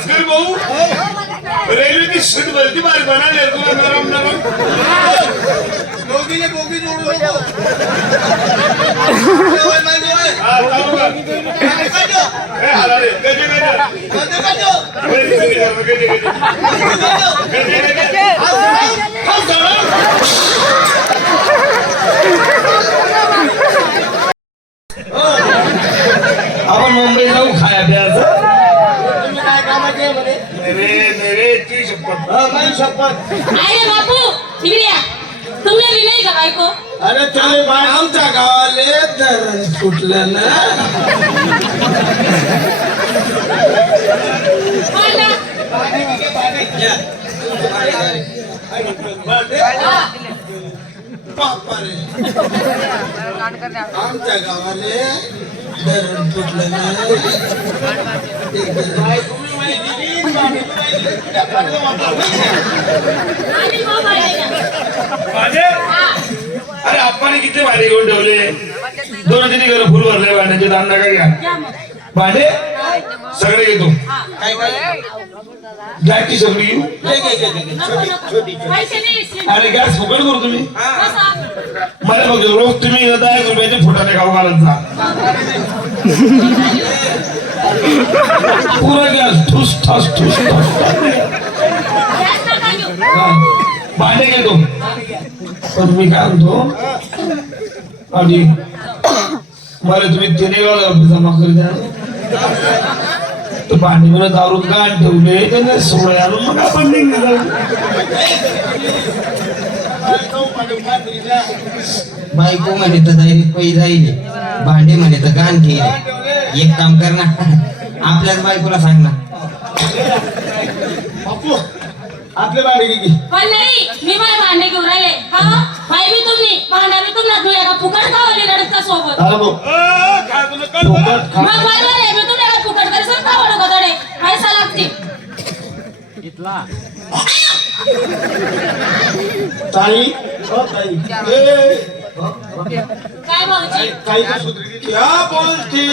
भास्कर भाऊ रेल्वेची सीट भरती बाहेर बनायला तुला नरम नरम दोघीने दोघी जोडू नको जेवण नाही जेवण. हा, चालू कर. काय काढलं? ए, हाला रे. गजे, गजे. कोणतं काढलं? गजे, गजे, गजे, गजे. कोणतं काढलं? गजे, गजे. हात सोडा. हात सोडा. आपण मुंबई जाऊ खाया प्यायचं आहे म्हणे? मेरे मेरे ती शपथ. हा, माझी शपथ? अरे बापू इकडे या. तुमने भी नाही का बायको? अरे चले बाय आमच्या गावाले धरण फुटलं ना. आमच्या गावाले धरण फुटलं ना. अरे आपण किती भांडे घेऊन ठेवले? दोन तिने घर फुल भरले भांड्याचे दांडा काय घ्या. भांडे? सगळे घेतो. काय काय गॅसची सगळी घेऊ. अरे गॅस फुकट करू तुम्ही? मला बघ रोज तुम्ही दहा एक रुपयाचे फुटाने खाऊ घालत जा. पुरा गॅस ठुस ठस ठुस ठस भांडे घेतो. पण मी काय म्हणतो आणि मला तुम्ही तिने एक जमा करी द्या. तर भांडी मला दारून गाण ठेवले त्याने सोळे आणून मग आपण निघालो बायको म्हणे तर जाईल पै जाईल भांडे म्हणे तर गाण ठेवले एक काम कर ना. आपल्याच बायकोला सांग ना. बापू आपले भाडे नाही मी मला भांडे घेऊन राहिले. हा? बाई बी तुम्ही भांडा बी तुम्हाला तुझ्या का फुकट खावली रडत का सोबत? अरे भाऊ. फुकट खा. मग बरोबर आहे मी तुला का फुकट करसन खावलं का तडे पैसा लागते ताई ओ ताई. ए, काय भाऊजी ताई का सुधरी क्या बोलती?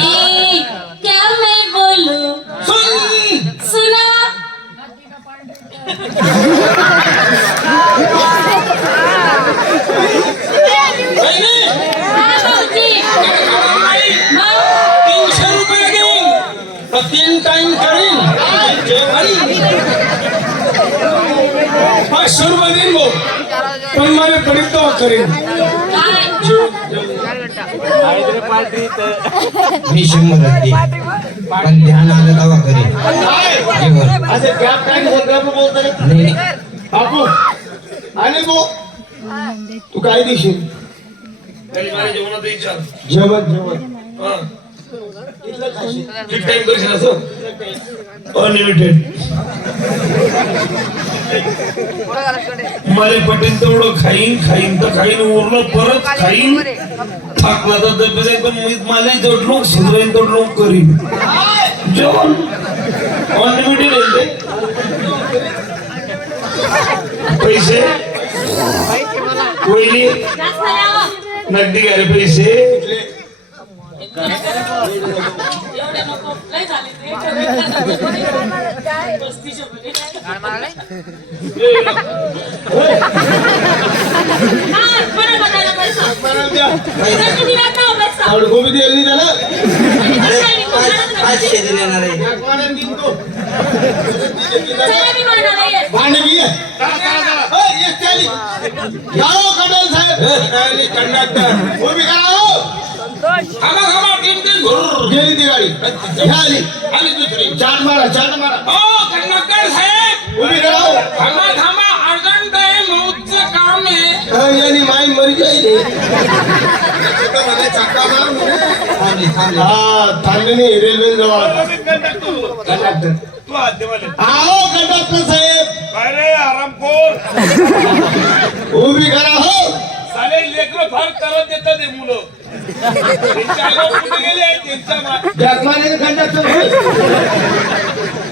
ए क्या मैं बोलूं? सुना बहिणी, हा भाऊजी मग तीनशे रुपये देईन तर तीन टाइम करीन जेवण पाचशे रुपये देईन भाऊ. पण मला पडीत तेव्हा करीन. काय मी शंभर दे पण ध्यान आलं काय बोलतो नाही. बापू आणि भाऊ तू काय देशील? जेवण जेवण. अनलिमिटेड मला पटेल तेवढं खाईन खाईन तर खाईन उरलं परत खाईन. थाकला तर दबे पण मला लोक सुधरेन लोक करीन. जेवण. अनलिमिटेड आहे ते. पैसे. द्यावं नगदी घ्या रे पैसे. एवढे नको लय झाले ते. पस्तीसशे रुपये. हा, बरं बघायला पैसा. तर तुम्ही नका हो पैसा. गोबी दिली त्याला पाचशे साहेब कंडक्टर उभी करा थांबा थांबा तीन तीन। घुर्र. गेली ती गाडी. ह्या आली आली दुसरी. चार मारा चार मारा. ओ कंडक्टर साहेब! उभी करा हो थांबा थांबा. अर्जंट आहे मौतचं काम आहे. हा, यानी माई मरी जाईल. थांबले थांबले हा थांबले नाही रेल्वे जवळ. कंडक्टर तू हात दे मला. आओ कंडक्टर साहेब. अरे आरामखोर. उभी करा हो. साले लेकरं फार करत देतात हे मुलं.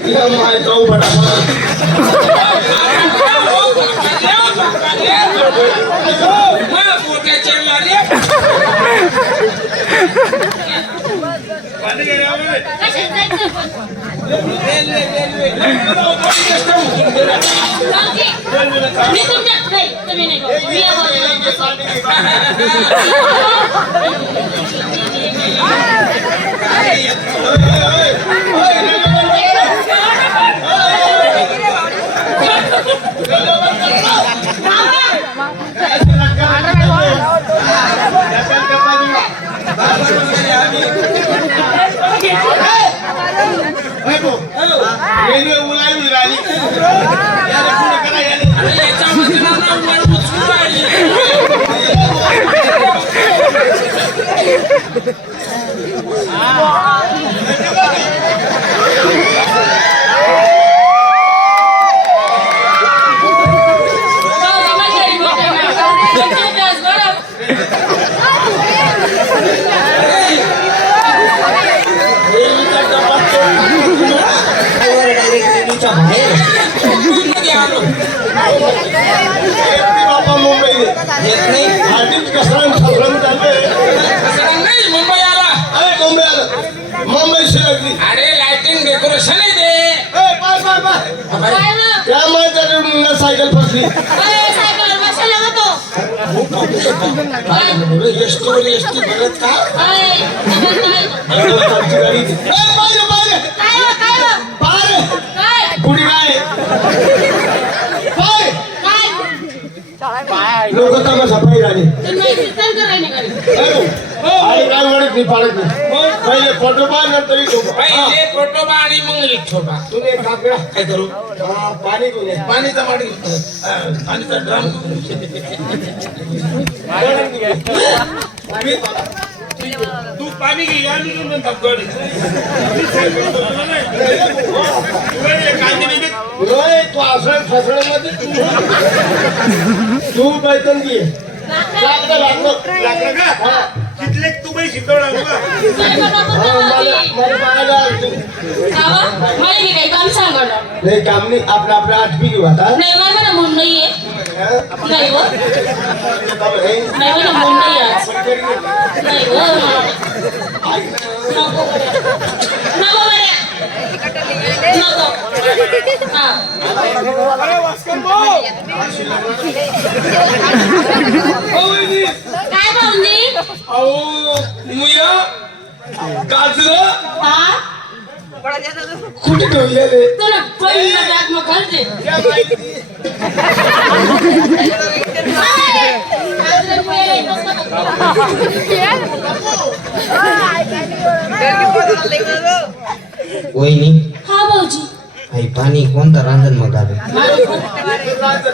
जगमाने जाऊ फटाफट मला पोट्याच्या लाल्या. पाणी घे रे, आम्हाला. कशात जायचं पण? जाऊची. मी तुमच्या नाही तुम्ही नाही जाऊ. मी आहे रेल्वे रेल्वेच्या बाहेर मुंबई येत नाही आधीच कसरण ससरण चाललंय असं नाही मुंबई आला अरे मुंबई आलं मुंबई शिरकली अरे लाइटिंग डेकोरेशन आहे ते. पाय पाय पाय त्यामुळे त्याच्या सायकल फसली एसटी वर एसटी भरत का आमची गाडी पुढे काय? लोक पाहिजे आले आणि. काय? म्हणत पाडत नाही. पहिले फोटो पाय नंतर. हा. आणि मग तुम्ही काय करू? हा, पाणी घेऊन या. पाणीचा माडी पाणीचा ड्रम तू पाणी घे या मी घेऊन म्हणतात गड रोय, तू असं फसण्यामध्ये तू. तू बैठून घे. लागलं लागलं लागलं का? हा. तिथले तू बाई शिकवणार बघा हा, मला मला पाहायला आलं तू. काम सांगणार नाही काम नाही आपलं आपलं आठवी घेऊ आता नाही मला म्हणा म्हणून नाहीये हा? नाही हो काम नाही. नाही म्हणा म्हणून नाही आज नाही हो नको बड्या. नको बड्या. नको हा काय भाऊजी अहो मुया गाजर? हा? कुठे ठेवलेले? तुला पहिलं बॅग मग घालते वहिनी हा भाऊजी. आई पाणी कोणतं रांजण मग आलं? माझं